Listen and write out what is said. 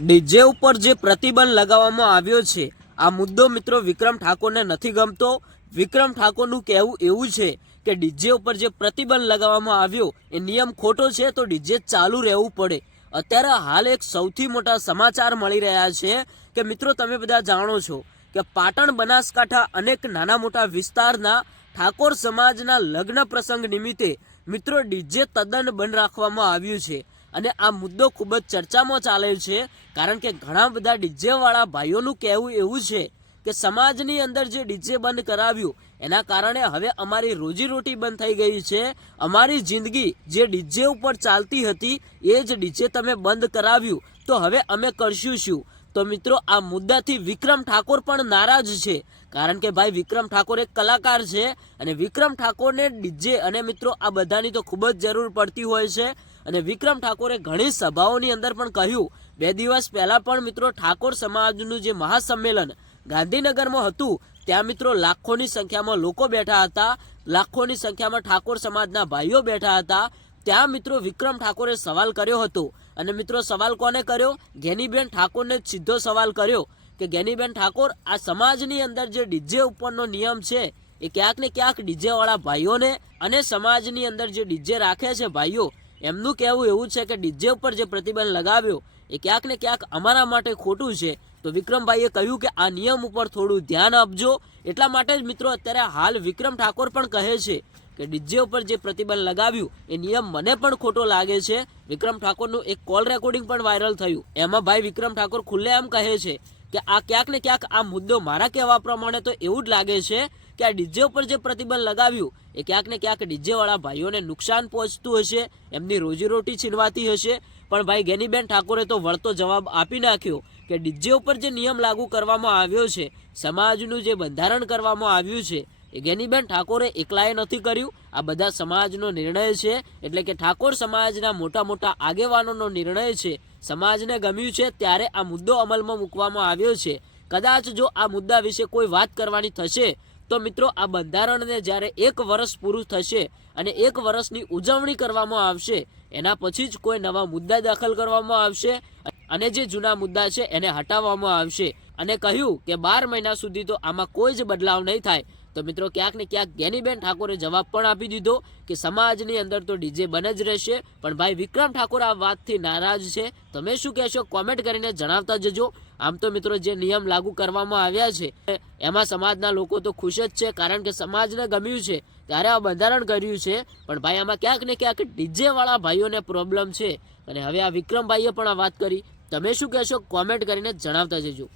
DJ ઉપર જે પ્રતિબંધ લગાવવામાં આવ્યો છે આ મુદ્દો મિત્રો વિક્રમ ઠાકોરને નથી ગમતો। વિક્રમ ઠાકોરનું કહેવું એવું છે કે ડીજે ઉપર જે પ્રતિબંધ લગાવવામાં આવ્યો એ નિયમ ખોટો છે તો ડીજે ચાલુ રહેવું પડે। અત્યારે હાલ એક સૌથી મોટા સમાચાર મળી રહ્યા છે કે મિત્રો તમે બધા જાણો છો કે પાટણ બનાસકાંઠા અનેક નાના મોટા વિસ્તારના ઠાકોર સમાજના લગ્ન પ્રસંગ નિમિત્તે મિત્રો ડીજે તદ્દન બંધ રાખવામાં આવ્યું છે અને આ મુદ્દો ખૂબ જ ચર્ચામાં ચાલે છે કારણ કે ઘણા બધા ડીજે વાળા ભાઈઓનું કહેવું એવું છે કે સમાજની અંદર જે ડીજે બંધ કરાવ્યું એના કારણે હવે અમારી રોજીરોટી બંધ થઈ ગઈ છે। અમારી જિંદગી જે ડીજે ઉપર ચાલતી હતી એ જ ડીજે તમે બંધ કરાવ્યું તો હવે અમે કરશું શું। તો મિત્રો આ મુદ્દાથી વિક્રમ ઠાકોર પણ નારાજ છે કારણ કે ભાઈ વિક્રમ ઠાકોર એક કલાકાર છે અને વિક્રમ ઠાકોરને ડીજે અને મિત્રો આ બધાની તો ખૂબ જ જરૂર પડતી હોય છે અને વિક્રમ ઠાકોરે ઘણી સભાઓની અંદર પણ કહ્યું। 2 દિવસ પહેલા પણ મિત્રો ઠાકોર સમાજનું જે મહાસંમેલન ગાંધીનગરમાં હતું ત્યાં મિત્રો લાખોની સંખ્યામાં લોકો બેઠા હતા, લાખોની સંખ્યામાં ઠાકોર સમાજના ભાઈઓ બેઠા હતા। ત્યાં મિત્રો વિક્રમ ઠાકોરે સવાલ કર્યો હતો અને મિત્રો સવાલ કોને કર્યો? ગેનીબેન ઠાકોરને સીધો સવાલ કર્યો કે ગેનીબેન ઠાકોર આ સમાજની અંદર જે ડીજે ઉપરનો નિયમ છે એ ક્યાંક ને ક્યાંક ડીજે વાળા ભાઈઓને અને સમાજની અંદર જે ડીજે રાખે છે ભાઈઓ એમનું કહેવું એવું છે કે ડીજે ઉપર જે પ્રતિબંધ લગાવ્યો એ ક્યાંક ને ક્યાંક અમારા માટે ખોટું છે। તો વિક્રમભાઈએ કહ્યું કે આ નિયમ ઉપર થોડું ધ્યાન આપજો। એટલા માટે જ મિત્રો અત્યારે હાલ વિક્રમ ઠાકોર પણ કહે છે કે ડીજે ઉપર જે પ્રતિબંધ લગાવ્યું એ નિયમ મને પણ ખોટો લાગે છે। વિક્રમ ઠાકોરનું એક કોલ રેકોર્ડિંગ પણ વાયરલ થયું એમાં ભાઈ વિક્રમ ઠાકોર ખુલ્લેઆમ કહે છે કે આ ક્યાંક ને ક્યાંક આ મુદ્દો મારા કહેવા પ્રમાણે તો એવું જ લાગે છે કે આ ડીજે ઉપર જે પ્રતિબંધ લગાવ્યું એ ક્યાંક ને ક્યાંક ડીજે વાળા ભાઈઓને નુકસાન પહોંચતું હશે, એમની રોજીરોટી છીનવાતી હશે। પણ ભાઈ ગેનીબેન ઠાકોરે તો વળતો જવાબ આપી નાખ્યો કે ડીજે ઉપર જે નિયમ લાગુ કરવામાં આવ્યો છે, સમાજનું જે બંધારણ કરવામાં આવ્યું છે એ ગેનીબેન ઠાકોરે એકલાએ નથી કર્યું, આ બધા સમાજનો નિર્ણય છે। એટલે કે ઠાકોર સમાજના મોટા મોટા આગેવાનોનો નિર્ણય છે, સમાજને ગમ્યું છે ત્યારે આ મુદ્દો અમલમાં મૂકવામાં આવ્યો છે। કદાચ જો આ મુદ્દા વિશે કોઈ વાત કરવાની થશે તો મિત્રો આ બંધારણને જ્યારે 1 વર્ષ પૂરું થશે અને 1 વર્ષની ઉજવણી કરવામાં આવશે એના પછી જ કોઈ નવા મુદ્દા દાખલ કરવામાં આવશે અને જે જૂના મુદ્દા છે એને હટાવવામાં આવશે। અને કહ્યું કે 12 મહિના સુધી તો આમાં કોઈ જ બદલાવ નહીં થાય। તો મિત્રો ક્યાંક ને ક્યાંક ગેનીબેન ઠાકોરે જવાબ પણ આપી દીધો કે સમાજની અંદર તો ડીજે બને જ રહેશે। પણ ભાઈ વિક્રમ ઠાકોર આ વાતથી નારાજ છે। તમે શું કહેશો કોમેન્ટ કરીને જણાવતા જજો। આમ તો મિત્રો જે નિયમ લાગુ કરવામાં આવ્યા છે એમાં સમાજના લોકો તો ખુશ જ છે કારણ કે સમાજને ગમ્યું છે ત્યારે આ બંધારણ કર્યું છે। પણ ભાઈ આમાં ક્યાંક ને ક્યાંક ડીજે વાળા ભાઈઓને પ્રોબ્લેમ છે અને હવે આ વિક્રમભાઈએ પણ આ વાત કરી। તમે શું કહેશો કોમેન્ટ કરીને જણાવતા જજો।